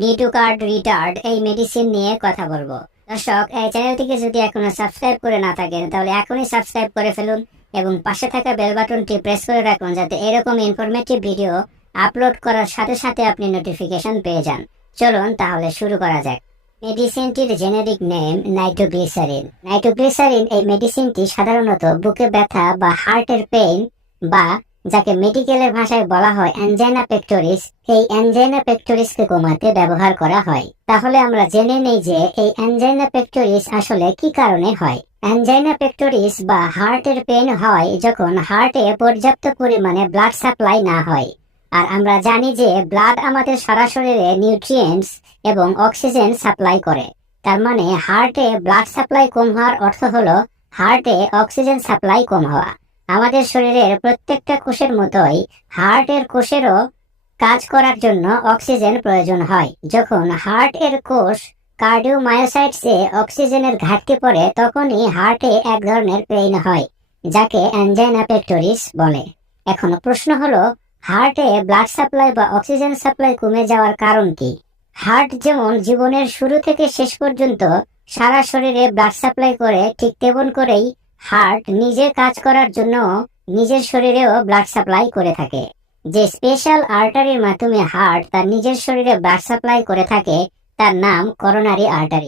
নিটু Card Retard এই medicine নিয়ে কথা বলব। দর্শক, এই চ্যানেলটিকে যদি এখনও সাবস্ক্রাইব করে না থাকেন, তাহলে এখনই সাবস্ক্রাইব করে ফেলুন এবং পাশে থাকা বেল বাটনটি প্রেস করে রাখুন যাতে এরকম ইনফরমেটিভ ভিডিও আপলোড করার সাথে সাথে আপনি নোটিফিকেশন পেয়ে যান। চলুন তাহলে শুরু করা যাক। মেডিসিনটির জেনেরিক নেম নাইট্রোগ্লিসারিন নাইট্রোগ্লিসারিন এই মেডিসিনটি সাধারণত বুকে ব্যথা বা হার্টের পেইন বা যাকে মেডিকেলের ভাষায় বলা হয় অ্যানজাইনা পেক্টোরিস এই অ্যানজাইনা পেক্টোরিসকে কমাতে ব্যবহার করা হয়। তাহলে আমরা জেনে নেই যে এই অ্যানজাইনা পেক্টোরিস আসলে কি কারণে হয়। অ্যানজাইনা পেক্টোরিস বা হার্টের পেইন হয় যখন হার্টে পর্যাপ্ত পরিমাণে ব্লাড সাপ্লাই না হয়। আর আমরা জানি যে ব্লাড আমাদের সারা শরীরে নিউট্রিয়েন্টস এবং অক্সিজেন সাপ্লাই করে। তার মানে হার্টে ব্লাড সাপ্লাই কম হওয়ার অর্থ হলো হার্টে অক্সিজেন সাপ্লাই কম হওয়া। আমাদের শরীরের প্রত্যেকটা কোষের মতোই হার্টের কোষেরও কাজ করার জন্য অক্সিজেন প্রয়োজন হয়। যখন হার্ট এর কোষ কার্ডিওমায়োসাইটসে অক্সিজেনের ঘাটতি পড়ে, তখনই হার্টে এক ধরনের পেইন হয়, যাকে অ্যানজাইনা পেক্টোরিস বলে। এখন প্রশ্ন হলো, হার্টে ব্লাড সাপ্লাই বা অক্সিজেন সাপ্লাই কমে যাওয়ার কারণ কি? হার্ট যেমন জীবনের শুরু থেকে শেষ পর্যন্ত সারা শরীরে ব্লাড সাপ্লাই করে, ঠিক তেমন করেই হার্ট নিজে কাজ করার জন্য নিজের শরীরেও ব্লাড সাপ্লাই করে থাকে। যে স্পেশাল আর্টারির মাধ্যমে হার্ট তার নিজের শরীরে ব্লাড সাপ্লাই করে থাকে, তার নাম করোনারি আর্টারি